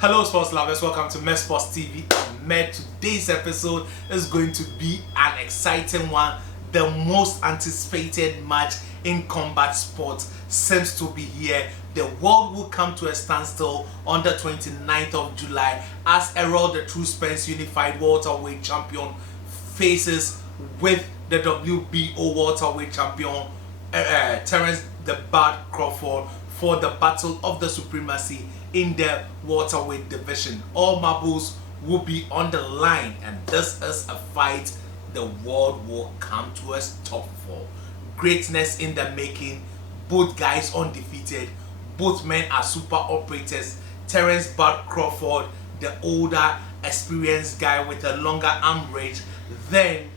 Hello sports lovers, welcome to Met Sports TV. Met today's episode is going to be an exciting one. The most anticipated match in combat sports seems to be here. The world will come to a standstill on the 29th of July as Errol, the true Spence unified welterweight champion, faces with the WBO welterweight champion Terence the Bad Crawford for the battle of the supremacy in the welterweight division. All marbles will be on the line, and this is a fight the world will come to a stop for. Greatness in the making, both guys undefeated, both men are super operators. Terence Bad Crawford, the older, experienced guy with a longer arm range than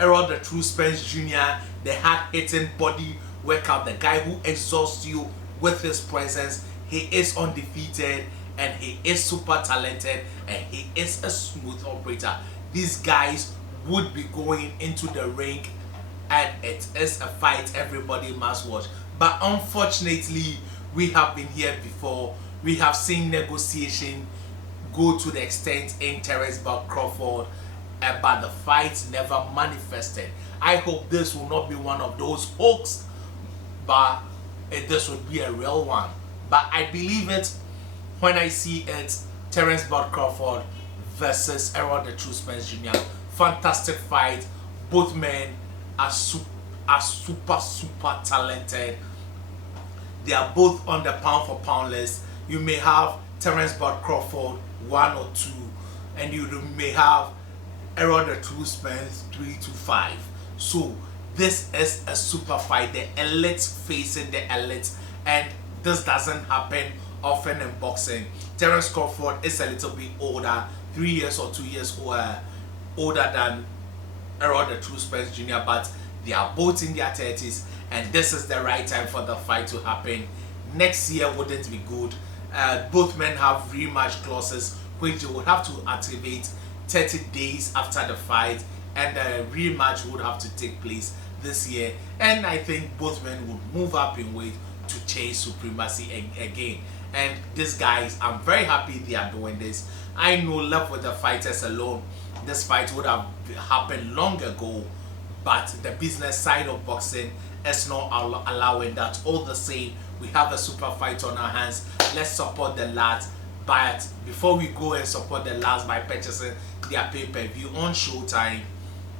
Errol, the true Spence Jr., the hard-hitting body workout, the guy who exhausts you with his presence. He is undefeated and he is super talented and he is a smooth operator. These guys would be going into the ring and it is a fight everybody must watch. But unfortunately, we have been here before. We have seen negotiation go to the extent in Terence Bad Crawford, but the fight never manifested. I hope this will not be one of those hoax, but this would be a real one. But I believe it when I see it. Terence Bad Crawford versus Errol, the true Spence Jr. Fantastic fight. Both men are super talented. They are both on the pound for pound list. You may have Terence Bad Crawford 1 or 2, and you may have Errol, the true Spence 3 to 5. So this is a super fight. The elites facing the elites, and this doesn't happen often in boxing. Terence Crawford is a little bit older, 3 years or 2 years older than Errol, the true Spence Jr., but they are both in their 30s, and this is the right time for the fight to happen. Next year wouldn't be good. Both men have rematch clauses which they would have to activate 30 days after the fight, and the rematch would have to take place this year, and I think both men would move up in weight to chase supremacy again. And these guys, I'm very happy they are doing this. I know, left with the fighters alone, this fight would have happened long ago, but the business side of boxing is not allowing that. All the same, we have a super fight on our hands. Let's support the lads. But before we go and support the lads by purchasing their pay-per-view on Showtime,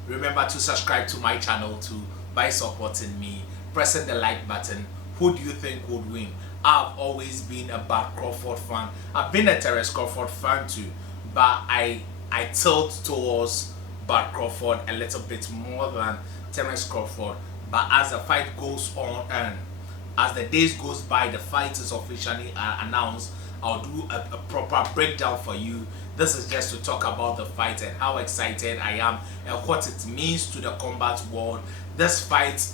remember to subscribe to my channel too by supporting me, pressing the like button. Who do you think would win? I've always been a Bad Crawford fan. I've been a Terence Crawford fan too, but I tilt towards Bad Crawford a little bit more than Terence Crawford. But as the fight goes on and as the days goes by, the fight is officially announced, I'll do a proper breakdown for you. This is just to talk about the fight and how excited I am and what it means to the combat world. This fight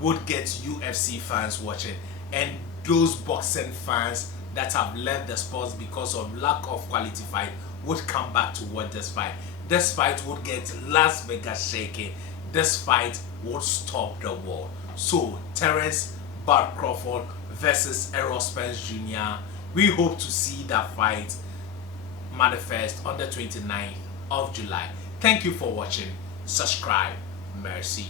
would get UFC fans watching, and those boxing fans that have left the sports because of lack of quality fight would come back to watch this fight. This fight would get Las Vegas shaking. This fight would stop the world. So Terence Bad Crawford versus Errol Spence Jr. We hope to see that fight manifest on the 29th of July. Thank you for watching. Subscribe. Merci.